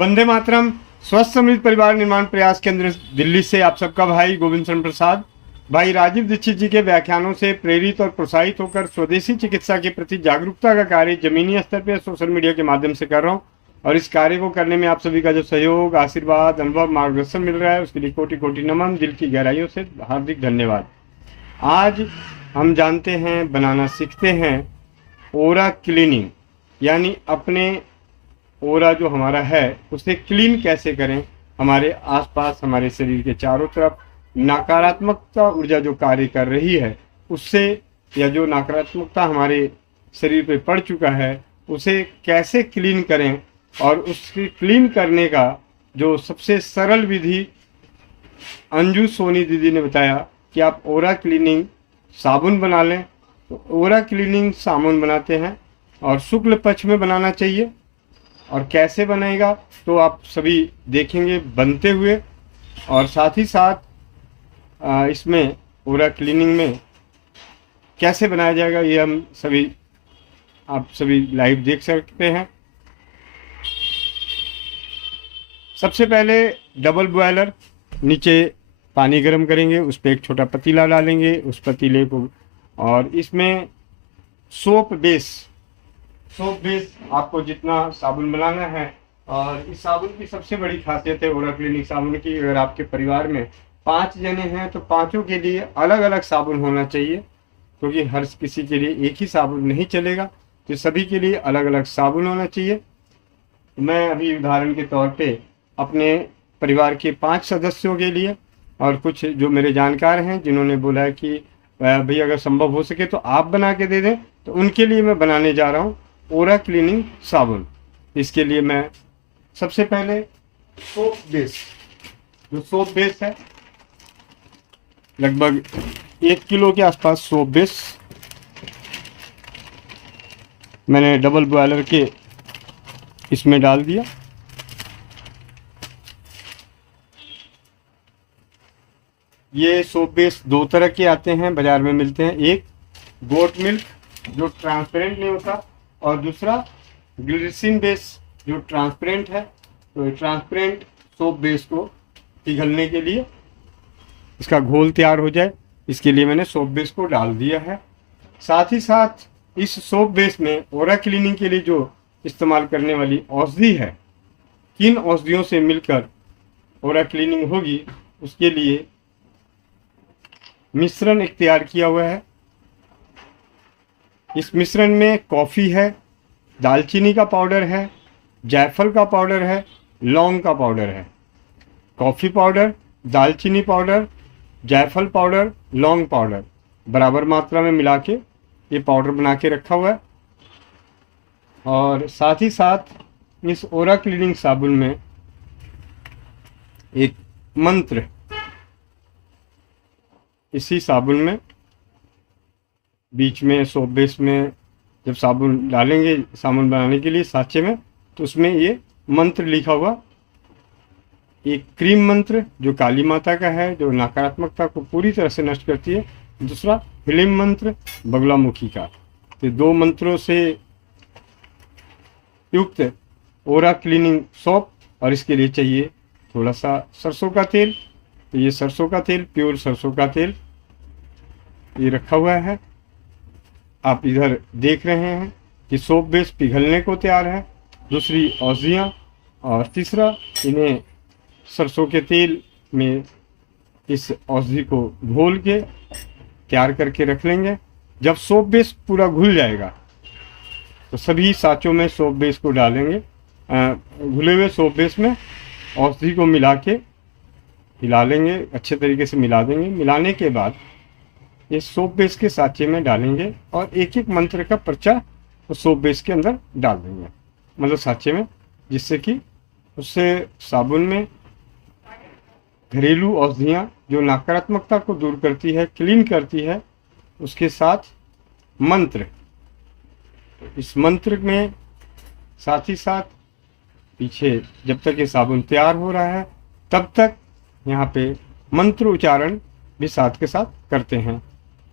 वंदे मातरम। स्वस्थ समृद्ध परिवार निर्माण प्रयास केंद्र दिल्ली से आप सबका भाई गोविंद शरण प्रसाद। भाई राजीव दीक्षित जी के व्याख्यानों से प्रेरित और प्रोत्साहित होकर स्वदेशी चिकित्सा के प्रति जागरूकता का कार्य जमीनी स्तर पर सोशल मीडिया के माध्यम से कर रहा हूँ। और इस कार्य को करने में आप सभी का जो सहयोग, आशीर्वाद, अनुभव, मार्गदर्शन मिल रहा है, उसके लिए कोटि कोटि नमन, दिल की गहराइयों से हार्दिक धन्यवाद। आज हम जानते हैं, बनाना सीखते हैं ओरा क्लीनिंग, यानी अपने ओरा जो हमारा है उसे क्लीन कैसे करें। हमारे आसपास, हमारे शरीर के चारों तरफ नकारात्मकता ऊर्जा जो कार्य कर रही है उससे, या जो नकारात्मकता हमारे शरीर पे पड़ चुका है उसे कैसे क्लीन करें। और उसकी क्लीन करने का जो सबसे सरल विधि अंजू सोनी दीदी ने बताया कि आप ओरा क्लीनिंग साबुन बना लें। तो ओरा क्लीनिंग साबुन बनाते हैं और शुक्ल पक्ष में बनाना चाहिए। और कैसे बनेगा तो आप सभी देखेंगे बनते हुए। और साथ ही साथ इसमें ओरा क्लीनिंग में कैसे बनाया जाएगा ये आप सभी लाइव देख सकते हैं। सबसे पहले डबल बॉयलर, नीचे पानी गर्म करेंगे, उस पर एक छोटा पतीला डालेंगे, उस पतीले को, और इसमें सोप बेस आपको जितना साबुन बनाना है। और इस साबुन की सबसे बड़ी खासियत है ओरा क्लीनिक साबुन की, अगर आपके परिवार में 5 जने हैं तो पांचों के लिए अलग अलग साबुन होना चाहिए, क्योंकि हर किसी के लिए एक ही साबुन नहीं चलेगा, तो सभी के लिए अलग अलग साबुन होना चाहिए। मैं अभी उदाहरण के तौर पे अपने परिवार के 5 सदस्यों के लिए, और कुछ जो मेरे जानकार हैं जिन्होंने बोला है कि भैया अगर संभव हो सके तो आप बना के दे दें, तो उनके लिए मैं बनाने जा रहा हूँ ओरा क्लीनिंग साबुन। इसके लिए मैं सबसे पहले सोप बेस है, लगभग 1 किलो के आसपास सोप बेस मैंने डबल बॉयलर के इसमें डाल दिया। ये सोप बेस 2 तरह के आते हैं, बाजार में मिलते हैं। एक गोट मिल्क जो ट्रांसपेरेंट नहीं होता, और दूसरा ग्लिसरीन बेस जो ट्रांसपेरेंट है। तो ट्रांसपेरेंट सोप बेस को पिघलने के लिए, इसका घोल तैयार हो जाए, इसके लिए मैंने सोप बेस को डाल दिया है। साथ ही साथ इस सोप बेस में ओरा क्लीनिंग के लिए जो इस्तेमाल करने वाली औषधि है, किन औषधियों से मिलकर ओरा क्लीनिंग होगी उसके लिए मिश्रण एक तैयार किया हुआ है। इस मिश्रण में कॉफ़ी है, दालचीनी का पाउडर है, जायफल का पाउडर है, लौंग का पाउडर है। कॉफ़ी पाउडर, दालचीनी पाउडर, जायफल पाउडर, लौंग पाउडर बराबर मात्रा में मिला के ये पाउडर बना के रखा हुआ है। और साथ ही साथ इस ओरा क्लीनिंग साबुन में एक मंत्र, इसी साबुन में बीच में सोप बेस में जब साबुन डालेंगे साबुन बनाने के लिए सांचे में, तो उसमें ये मंत्र लिखा हुआ, एक क्रीम मंत्र जो काली माता का है, जो नकारात्मकता को पूरी तरह से नष्ट करती है। दूसरा हिलिम मंत्र बगलामुखी का। तो 2 मंत्रों से युक्त ओरा क्लीनिंग सोप। और इसके लिए चाहिए थोड़ा सा सरसों का तेल। तो ये सरसों का तेल, प्योर सरसों का तेल ये रखा हुआ है। आप इधर देख रहे हैं कि सोप बेस पिघलने को तैयार है, दूसरी औषधियाँ, और तीसरा इन्हें सरसों के तेल में इस औषधि को घोल के तैयार करके रख लेंगे। जब सोप बेस पूरा घुल जाएगा तो सभी साँचों में सोप बेस को डालेंगे। घुले हुए सोप बेस में औषधि को मिला के हिला लेंगे, अच्छे तरीके से मिला देंगे। मिलाने के बाद इस सोप बेस के साँचे में डालेंगे और एक एक मंत्र का पर्चा उस सोप बेस के अंदर डाल देंगे, मतलब साँचे में, जिससे कि उससे साबुन में घरेलू औषधियाँ जो नकारात्मकता को दूर करती है, क्लीन करती है, उसके साथ मंत्र, इस मंत्र में साथ ही साथ पीछे जब तक ये साबुन तैयार हो रहा है तब तक यहाँ पे मंत्र उच्चारण भी साथ के साथ करते हैं।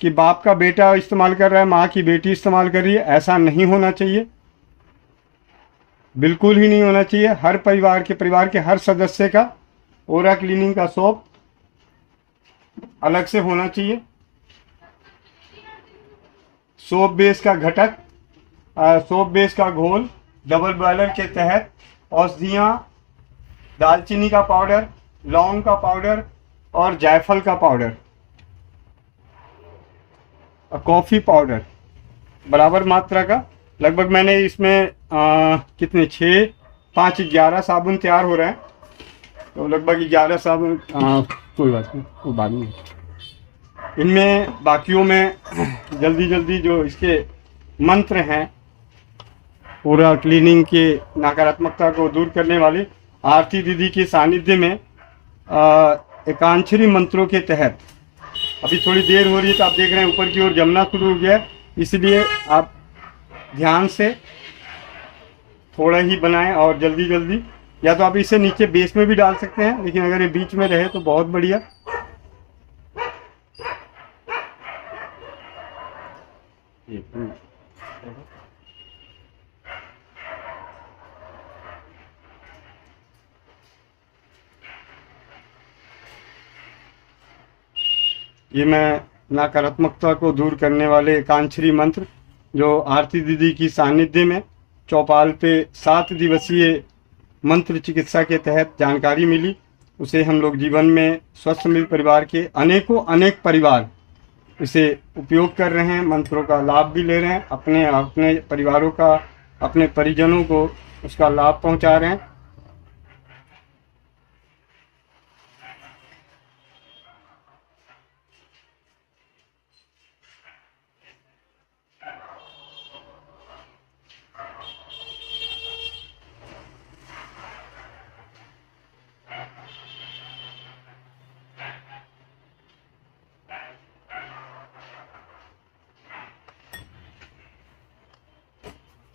कि बाप का बेटा इस्तेमाल कर रहा है, माँ की बेटी इस्तेमाल कर रही है, ऐसा नहीं होना चाहिए, बिल्कुल ही नहीं होना चाहिए। हर परिवार के हर सदस्य का ओरा क्लीनिंग का सोप अलग से होना चाहिए। सोप बेस का घटक, सोप बेस का घोल, डबल बॉयलर के तहत औषधियाँ, दालचीनी का पाउडर, लौंग का पाउडर और जायफल का पाउडर और कॉफ़ी पाउडर बराबर मात्रा का। लगभग मैंने इसमें कितने 6, 5, 11 साबुन तैयार हो रहे हैं, तो लगभग 11 साबुन, कोई बात नहीं, वो बाद में। इनमें बाकियों में जल्दी जल्दी जो इसके मंत्र हैं पूरा क्लीनिंग के नकारात्मकता को दूर करने वाले आरती दीदी के सानिध्य में एकांक्षरी मंत्रों के तहत अभी थोड़ी देर हो रही है, तो आप देख रहे हैं ऊपर की ओर जमना शुरू हो गया है, इसलिए आप ध्यान से थोड़ा ही बनाएं और जल्दी जल्दी, या तो आप इसे नीचे बेस में भी डाल सकते हैं, लेकिन अगर ये बीच में रहे तो बहुत बढ़िया। ये मैं नकारात्मकता को दूर करने वाले एकांक्षरी मंत्र जो आरती दीदी की सानिध्य में चौपाल पे 7 दिवसीय मंत्र चिकित्सा के तहत जानकारी मिली, उसे हम लोग जीवन में स्वस्थ मिल परिवार के अनेक परिवार इसे उपयोग कर रहे हैं, मंत्रों का लाभ भी ले रहे हैं, अपने अपने परिवारों का, अपने परिजनों को उसका लाभ पहुंचा रहे हैं।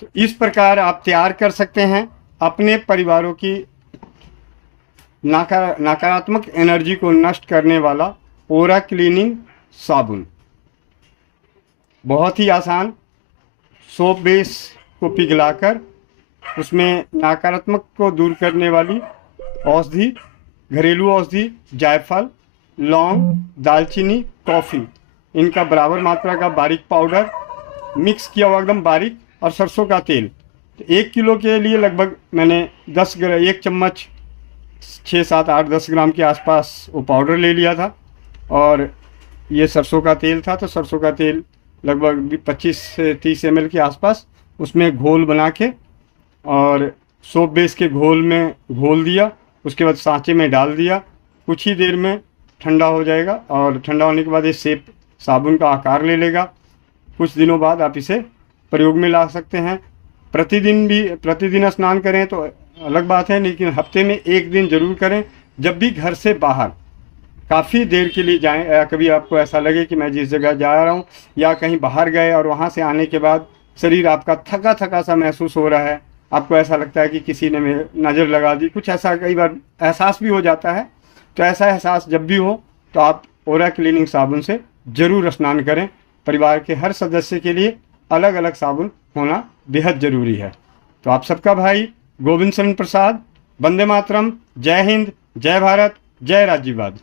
तो इस प्रकार आप तैयार कर सकते हैं अपने परिवारों की नकारात्मक एनर्जी को नष्ट करने वाला ओरा क्लीनिंग साबुन। बहुत ही आसान, सोप बेस को पिघलाकर उसमें नकारात्मक को दूर करने वाली औषधि, घरेलू औषधि, जायफल, लौंग, दालचीनी, कॉफ़ी, इनका बराबर मात्रा का बारीक पाउडर मिक्स किया हुआ एकदम बारीक, और सरसों का तेल। तो 1 किलो के लिए लगभग मैंने 1 चम्मच 6, 7, 8, 10 ग्राम के आसपास वो पाउडर ले लिया था, और ये सरसों का तेल था, तो सरसों का तेल लगभग 25 से 30 ml के आसपास उसमें घोल बना के और सोप बेस के घोल में घोल दिया, उसके बाद सांचे में डाल दिया, कुछ ही देर में ठंडा हो जाएगा, और ठंडा होने के बाद ये सेप साबुन का आकार ले लेगा। कुछ दिनों बाद आप इसे प्रयोग में ला सकते हैं। प्रतिदिन स्नान करें तो अलग बात है, लेकिन हफ्ते में 1 दिन जरूर करें। जब भी घर से बाहर काफ़ी देर के लिए जाएं, या कभी आपको ऐसा लगे कि मैं जिस जगह जा रहा हूं या कहीं बाहर गए और वहां से आने के बाद शरीर आपका थका थका सा महसूस हो रहा है, आपको ऐसा लगता है कि किसी ने नज़र लगा दी, कुछ ऐसा कई बार एहसास भी हो जाता है, तो ऐसा एहसास जब भी हो तो आप ओरा क्लीनिंग साबुन से ज़रूर स्नान करें। परिवार के हर सदस्य के लिए अलग अलग साबुन होना बेहद ज़रूरी है। तो आप सबका भाई गोविंद शरण प्रसाद, वंदे मातरम, जय हिंद, जय भारत, जय राज्यवाद।